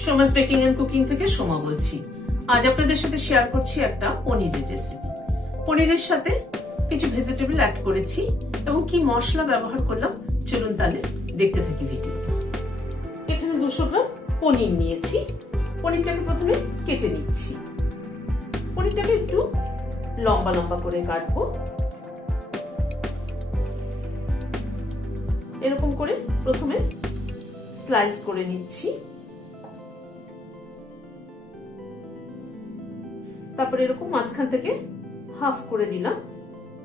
Soma's baking and cooking থেকে সোমা বলছি। আজ আপনাদের সাথে শেয়ার করছি একটা পনিরের রেসিপি। পনিরের সাথে কিছু ভেজিটেবল অ্যাড করেছি এবং কি মশলা ব্যবহার করলাম চলুন তাহলে দেখতে থাকি ভিডিওটা। এখানে 200 গ্রাম পনির নিয়েছি। পনিরটাকে প্রথমে কেটে নিচ্ছি। পনিরটাকে একটু লম্বা লম্বা করে কাটবো। এরকম করে প্রথমে স্লাইস করে নিচ্ছি, তারপরে এরকম মাঝখান থেকে হাফ করে দিলাম,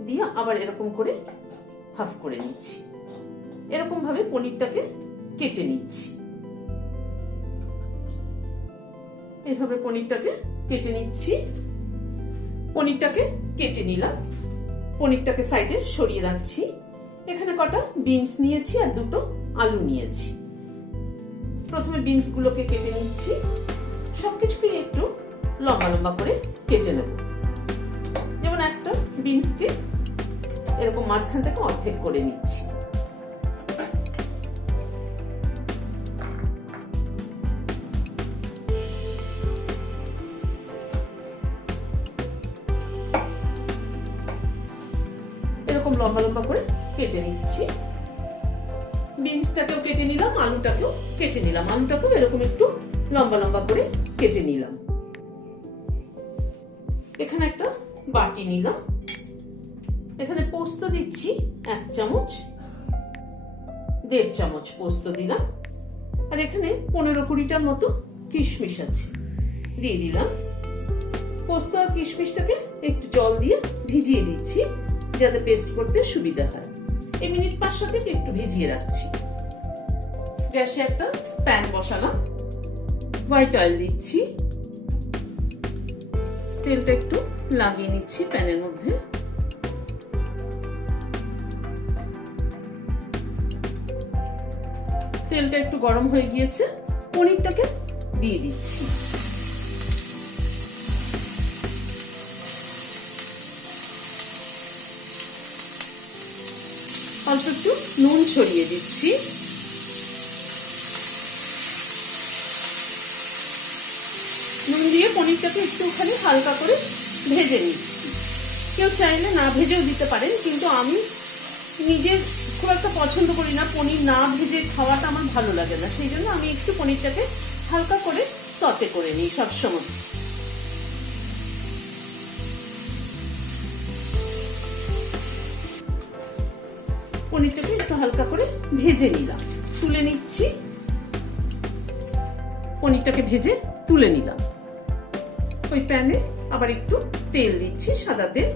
দিয়ে আবার এরকম করে হাফ করে নিচ্ছি। এরকম ভাবে পনিরটাকে কেটে নিচ্ছি। এইভাবে পনিরটাকে কেটে নিচ্ছি। পনিরটাকে কেটে নিলাম, পনিরটাকে সাইডে সরিয়ে রাখছি। এখানে কটা বিনস নিয়েছি আর দুটো আলু নিয়েছি। প্রথমে বিনস গুলোকে কেটে নিচ্ছি। সবকিছুকে একটু লম্বা লম্বা করে কেটে নেব। যেমন একটা বিনসকে এরকম মাঝখান থেকে অর্ধেক করে নিচ্ছি। এরকম লম্বা লম্বা করে কেটে নিচ্ছি। বিনসটাকেও কেটে নিলাম, আলুটাকেও কেটে নিলাম। আলুটাকেও এরকম একটু লম্বা লম্বা করে কেটে নিলাম। এখানে একটা বাটি নিলাম। এখানে পোস্ত দিচ্ছি 1 চামচ, 1.5 চামচ পোস্ত দিলাম। আর এখানে 15-20টার মতো কিশমিশ আছে, দিয়ে দিলাম। পোস্ত আর কিশমিশটাকে একটু জল দিয়ে ভিজিয়ে দিচ্ছি যাতে পেস্ট করতে সুবিধা হয়। এই মিনিট 5 থেকে একটু ভিজিয়ে রাখছি। গ্যাসে একটা প্যান বসালাম, হোয়াইট অয়েল দিচ্ছি। তেলটা একটু লাগিয়ে নিচ্ছি প্যানের মধ্যে। তেলটা একটু গরম হয়ে গিয়েছে, পনিরটাকে দিয়ে দিচ্ছি। অল্প একটু নুন ছড়িয়ে দিচ্ছি। নুন দিয়ে পনিরটাকে একটুখানি হালকা করে ভেজে নিচ্ছি। কেউ চাইলে না ভেজেও দিতে পারেন, কিন্তু আমি নিজে খুব একটা পছন্দ করি না পনির না ভেজে খাওয়াটা, আমার ভালো লাগে না। সেই জন্য আমি একটু পনিরটাকে হালকা করে সতে করে নিই সবসময়। পনিরটাকে একটু হালকা করে ভেজে নিলাম, তুলে নিচ্ছি। পনিরটাকে ভেজে তুলে নিলাম। ওই প্যানে আবার একটু তেল দিচ্ছি, সাদা তেল।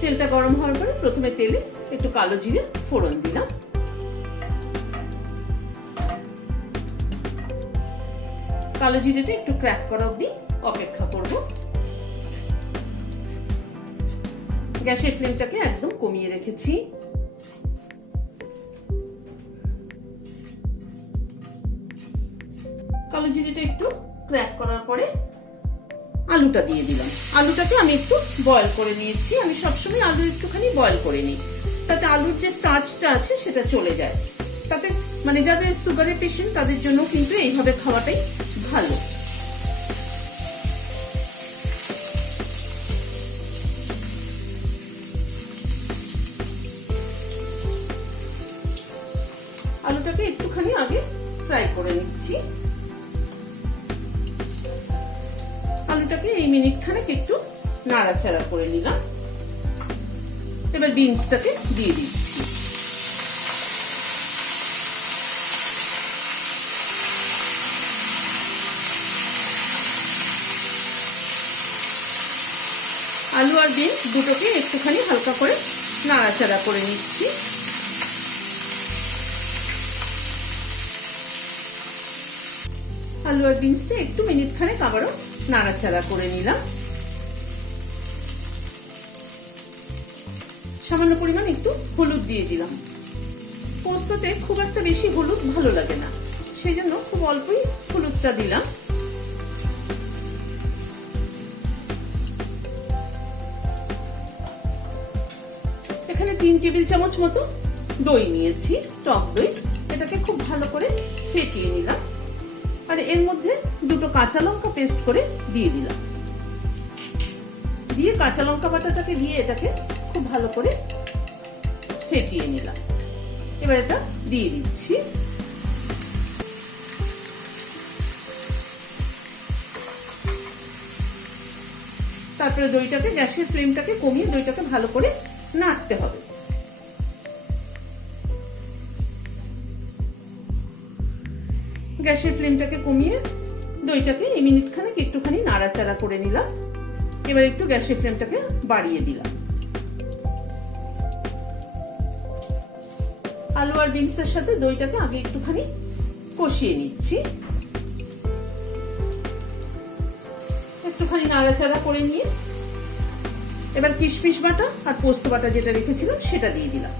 তেলটা গরম হওয়ার পরে প্রথমে তেলে একটু কালো জিরে ফোড়ন দিলাম। কালো জিরেটা একটু ক্র্যাক করা অবধি অপেক্ষা করব। গ্যাসের ফ্লেমটাকে একদম কমিয়ে রেখেছি। কালো জিরেটা একটু ক্র্যাক করার পরে আলুটা দিয়ে দিলাম। আলুটাকে আমি একটু বয়েল করে নিয়েছি। আমি সবসময় আলু একটুখানি বয়েল করে নিই, তাতে আলুর যে স্টার্চটা আছে সেটা চলে যায়। তাতে মানে যাদের সুগারের পেশেন্ট তাদের জন্য কিন্তু এইভাবে খাওয়াটাই ভালো। আলুটাকে একটুখানি আগে ফ্রাই করে নিচ্ছি। আলুটাকে এই মিনিট খানেক একটু নাড়াচাড়া করে নিলাম। এবার বিনসটাকে দিয়ে দিচ্ছি। আলু আর বিনস দুটোকে একটুখানি হালকা করে নাড়াচাড়া করে নিচ্ছি। আলু আর বিনসটা একটু মিনিট খানেক আবারও নাড়াচাড়া করে নিলাম। সামান্য পরিমাণ একটু হলুদ দিয়ে দিলাম। পোস্ততে খুব একটা বেশি হলুদ ভালো লাগে না, সেই জন্য খুব অল্পই হলুদটা দিলাম। এখানে 3 টেবিল চামচ মতো দই নিয়েছি, টক দই। এটাকে খুব ভালো করে ফেটিয়ে নিলাম। আর এর মধ্যে দুটো কাঁচা লঙ্কা পেস্ট করে দিয়ে দিলাম। দিয়ে কাঁচা লঙ্কা বাটাটাকে দিয়ে এটাকে খুব ভালো করে ফেটিয়ে নিলাম। এবার এটা দিয়ে দিচ্ছি। তারপরে দইটাকে, গ্যাসের ফ্লেমটাকে কমিয়ে দইটাকে ভালো করে নাড়তে হবে। গ্যাসের ফ্লেমটাকে কমিয়ে দইটাকে এই মিনিট খানেক একটুখানি নাড়াচাড়া করে নিলাম। এবার একটু গ্যাসের ফ্লেমটাকে বাড়িয়ে দিলাম। আলু আর বিনসের সাথে দইটাকে আগে একটুখানি কষিয়ে নিচ্ছি। একটুখানি নাড়াচাড়া করে নিয়ে এবার কিশমিশ বাটা আর পোস্ত বাটা যেটা রেখেছিলাম সেটা দিয়ে দিলাম।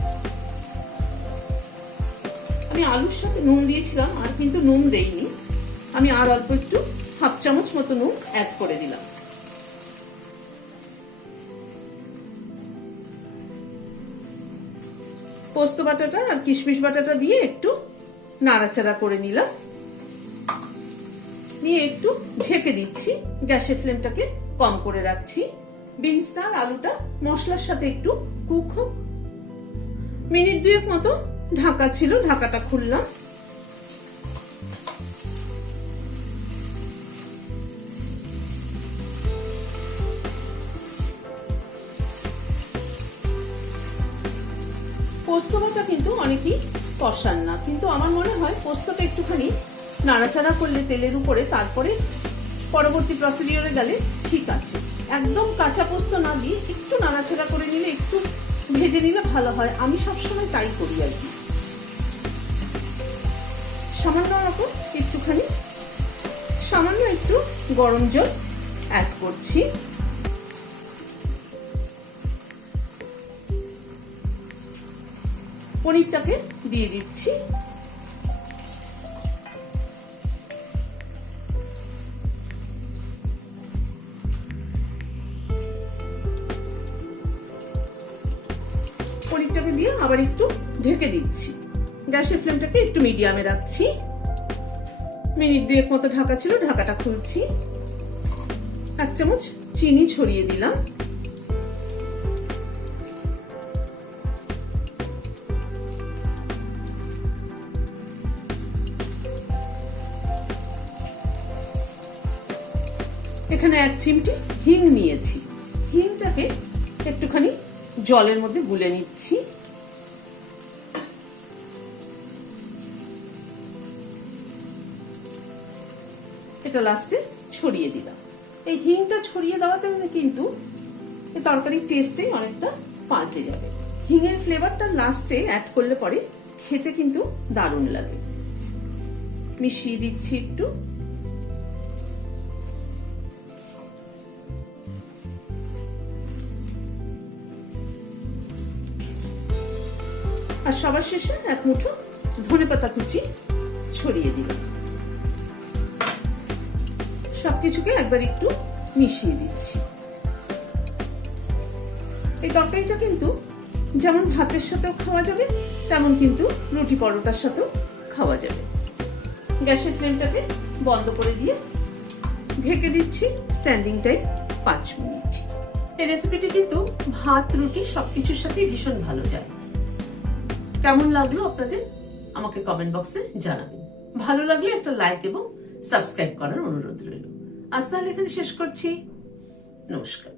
আমি আলুর সাথে নুন দিয়েছিলাম, আর কিন্তু নুন দেইনি। আমি আর অল্প একটু হাফ চামচ মতো নুন অ্যাড করে দিলাম। পোস্ত বাটাটা আর কিশমিশ বাটাটা দিয়ে একটু নাড়াচাড়া করে নিলাম। নিয়ে একটু ঢেকে দিচ্ছি, গ্যাসের ফ্লেমটাকে কম করে রাখছি। বিনসটা আর আলুটা মশলার সাথে একটু কুক হোক। মিনিট দুয়েক মতো ঢাকা ছিল, ঢাকাটা খুললাম। পোস্ত বাটা কিন্তু অনেকেই কষান না, কিন্তু আমার মনে হয় পোস্তটা একটুখানি নাড়াচাড়া করলে তেলের উপরে, তারপরে পরবর্তী প্রসিডিওরে গেলে ঠিক আছে। একদম কাঁচা পোস্ত না দিয়ে একটু নাড়াচাড়া করে নিলে, একটু ভেজে নিলে ভালো হয়। আমি সবসময় তাই করি আর কি। সামান্য রকম একটুখানি সামান্য একটু গরম জল অ্যাড করছি। পনিরটাকে দিয়ে দিচ্ছি। পনিরটাকে দিয়ে আবার একটু ঢেকে দিচ্ছি। গ্যাসের ফ্লেমটাকে একটু মিডিয়ামে রাখছি। মিনিট দুয়েক মতো ঢাকা ছিল, ঢাকাটা খুলছি। 1 চামচ চিনি ছড়িয়ে দিলাম। এখানে 1 চিমটি হিং নিয়েছি। হিংটাকে একটুখানি জলের মধ্যে গুলে নিচ্ছি। এটা লাস্টে ছড়িয়ে দিলাম। এই হিংটা ছড়িয়ে দেওয়াতে কিন্তু এই তরকারির টেস্টটাই অনেকটা পাল্টে যাবে। হিঙের ফ্লেভারটা লাস্টে অ্যাড করলে পরে খেতে কিন্তু দারুণ লাগে। মিশিয়ে দিচ্ছি একটু। আর সবার শেষে 1 মুঠো ধনেপাতা কুচি ছড়িয়ে দিলাম। সবকিছুকে একবার একটু মিশিয়ে দিচ্ছি। এই তরকারিটা কিন্তু যেমন ভাতের সাথেও খাওয়া যাবে, তেমন কিন্তু রুটি পরোটার সাথেও খাওয়া যাবে। গ্যাসের ফ্লেমটাকে বন্ধ করে দিয়ে ঢেকে দিচ্ছি স্ট্যান্ডিং টাইম 5 মিনিট। এই রেসিপিটি কিন্তু ভাত, রুটি সবকিছুর সাথেই ভীষণ ভালো যায়। কেমন লাগলো আপনাদের আমাকে কমেন্ট বক্সে জানাবেন। ভালো লাগলে একটা লাইক এবং সাবস্ক্রাইব করার অনুরোধ রইল। আজ তাহলে এখানে শেষ করছি। নমস্কার।